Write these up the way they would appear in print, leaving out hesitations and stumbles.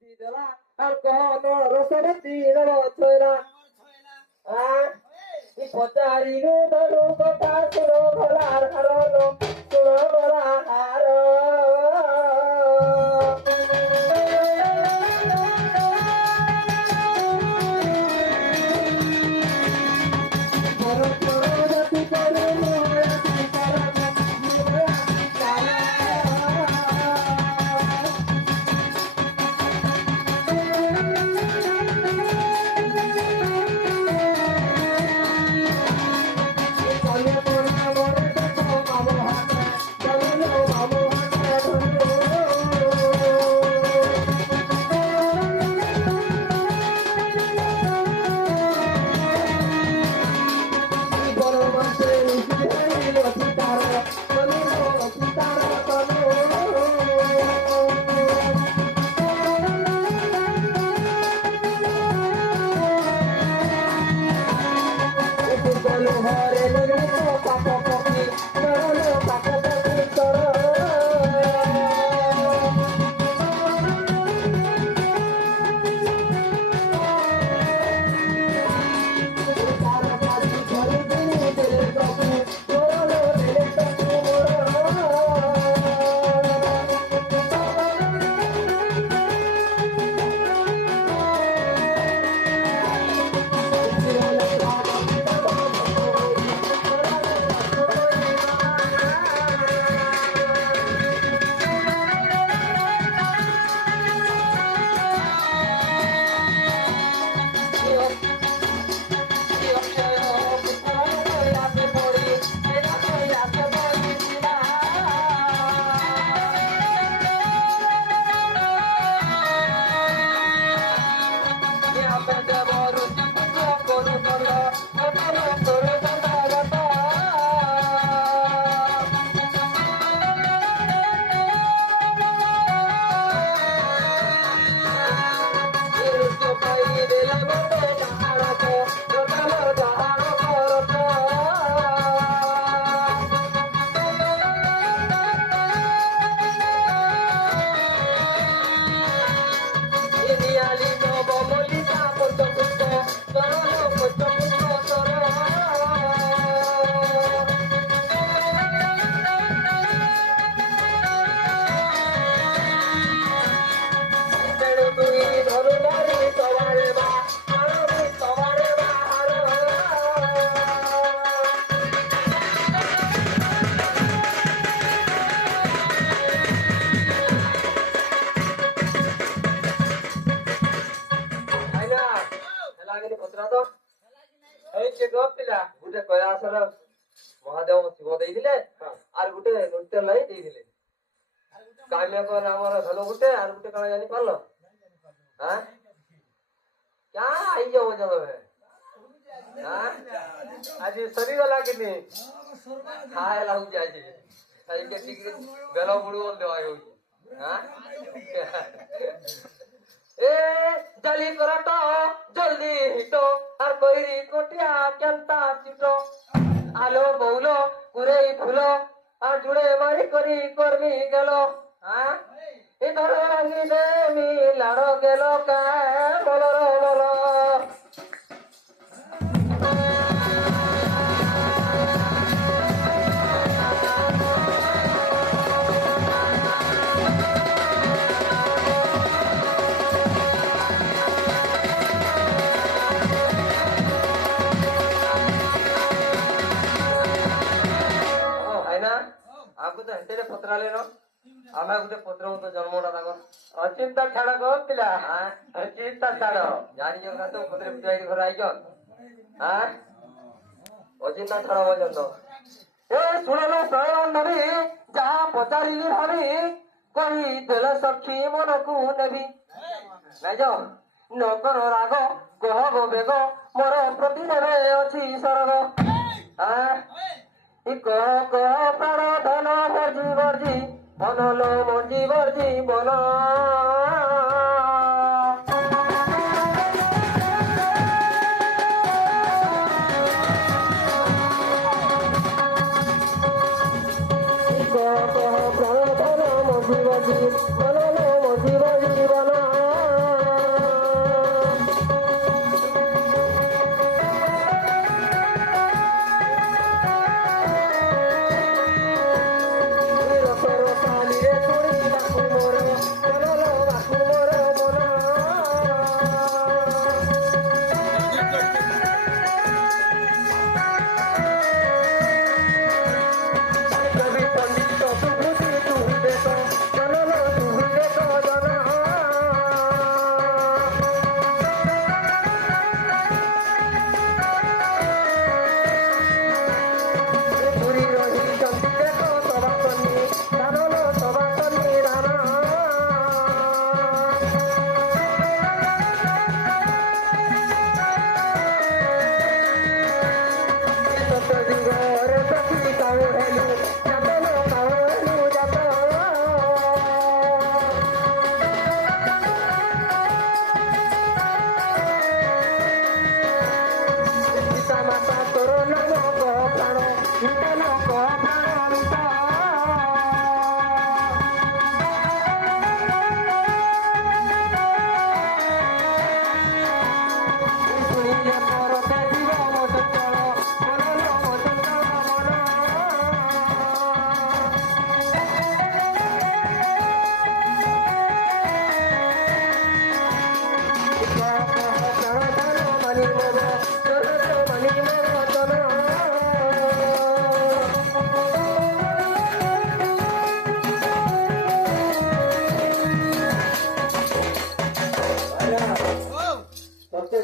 বুদ্ধি দেলা আর কোন রসবতী নব ছয়লা ই পচারিলে ধরু কথা শুনো ভোলার হারলো শুনো ভোলা হার মহাদেব শিব দিয়ে আর গোটে নৃত্য লাই দিয়ে কামিয়া করে আমার ভালো গোটে আর গোটে কাଣା জানি পারল হ্যাঁ क्या आई जाओ जब आज सरीगला कि नहीं खाए लागू जाए सही के ठीक बेलो बुड़ी बोल देवा हो हां ए जल्दी कराटो जल्दी हिटो আর কইরি কোটিয়া কেনতা চিটো আলো বউলো কুরে ফুলো আর জুড়ে মারি করি করবি গেল হ্যাঁ এ ধর রঙি দে মিলাড়ো গেল কা বলো বলো ଆମେ ଗୋଟେ ପତ୍ର ଜନ୍ମଟା ତାଙ୍କ ଅଚିନ୍ତା ଛାଡ କହୁଥିଲା ଅଚିନ୍ତା ଛାଡ ଜାଣିଛ ତ ପତ୍ରେ ପିଟାଇ ଘର ଆଇଛ ଅଚିନ୍ତା ଛାଡ ପର୍ଯ୍ୟନ୍ତ ଏ ଶୁଣିଲ ଶରଣ ନବୀ ଯାହା ପଚାରିଲି ଭାବି କହିଦେଲେ ସଖୀ ମନକୁ ନେବି ନାଇଁଛ ନକର ରାଗ କହବ ବେଗ ମୋର ପ୍ରତି ନେବେ ଅଛି ସରଗ কহ কহ প্রাণ ধন ভর্জি ভর্জি বনলো মর্জি ভর্জি বন কহ কহ প্রাণ ধন মর্জি ভর্জি বনলো মর্জি ভর্জি বন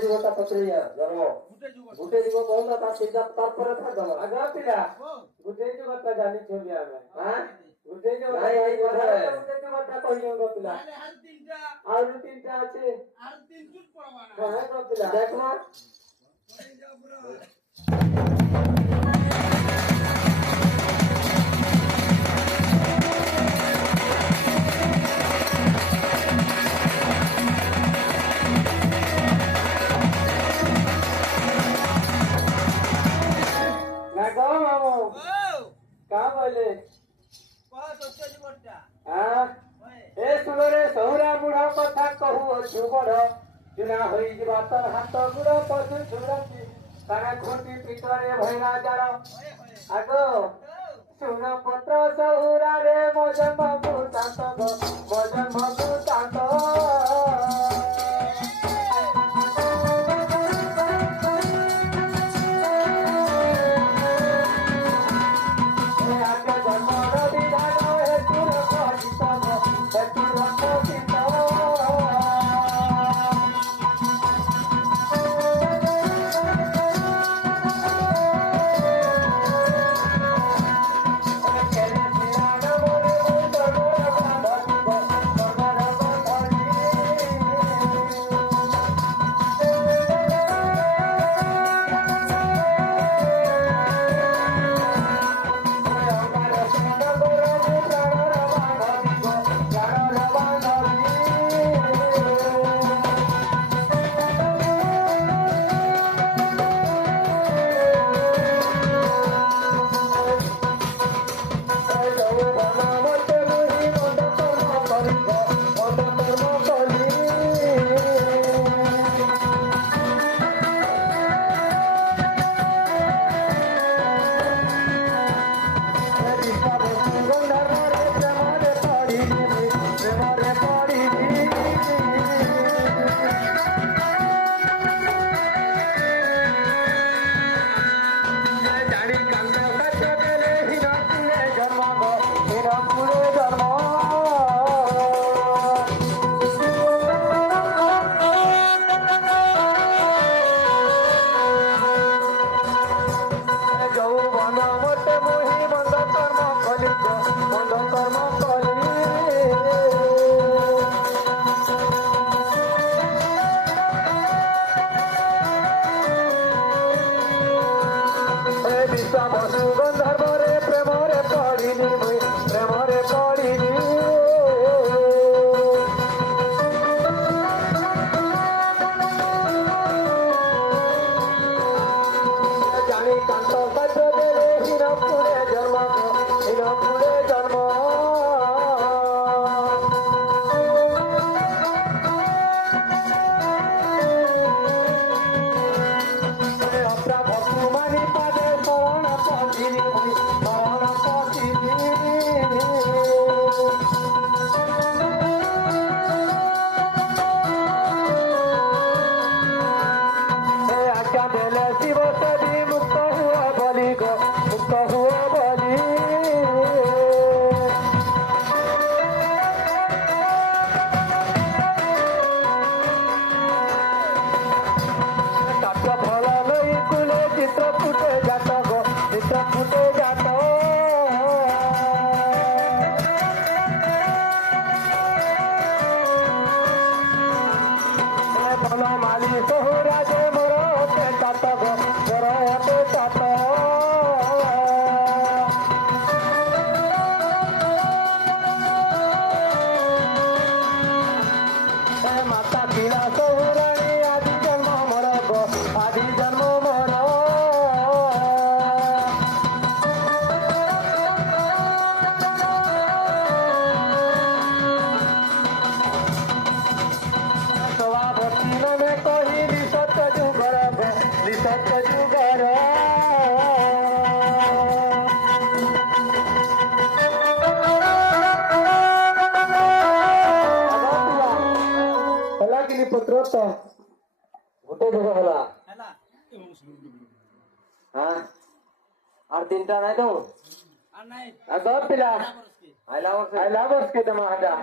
যুগটা পত্রিয়া জন্ম গুটে যুগ কহলা তা চিন্তা তারপরে থাকবা আগা পিলা গুটে যুগটা জানি ছবি আমি হ্যাঁ গুটে যুগ নাই এই কথা গুটে যুগটা কইও গো পিলা আর তিনটা আছে আর তিন জুট পড়বা না হ্যাঁ গো পিলা দেখ না चुना होई जीवा तर हाथ गुड़ पशु छुड़ती तारा घुटी पितरे भैरा जाड़ आगो सुन पत्र सहुरा रे मजन बाबू शांत मजन बाबू शांत पत्र तो गोटे जुग होला हाँ और तीनटा नहीं तो और दस पिला आई लव के दमा हटा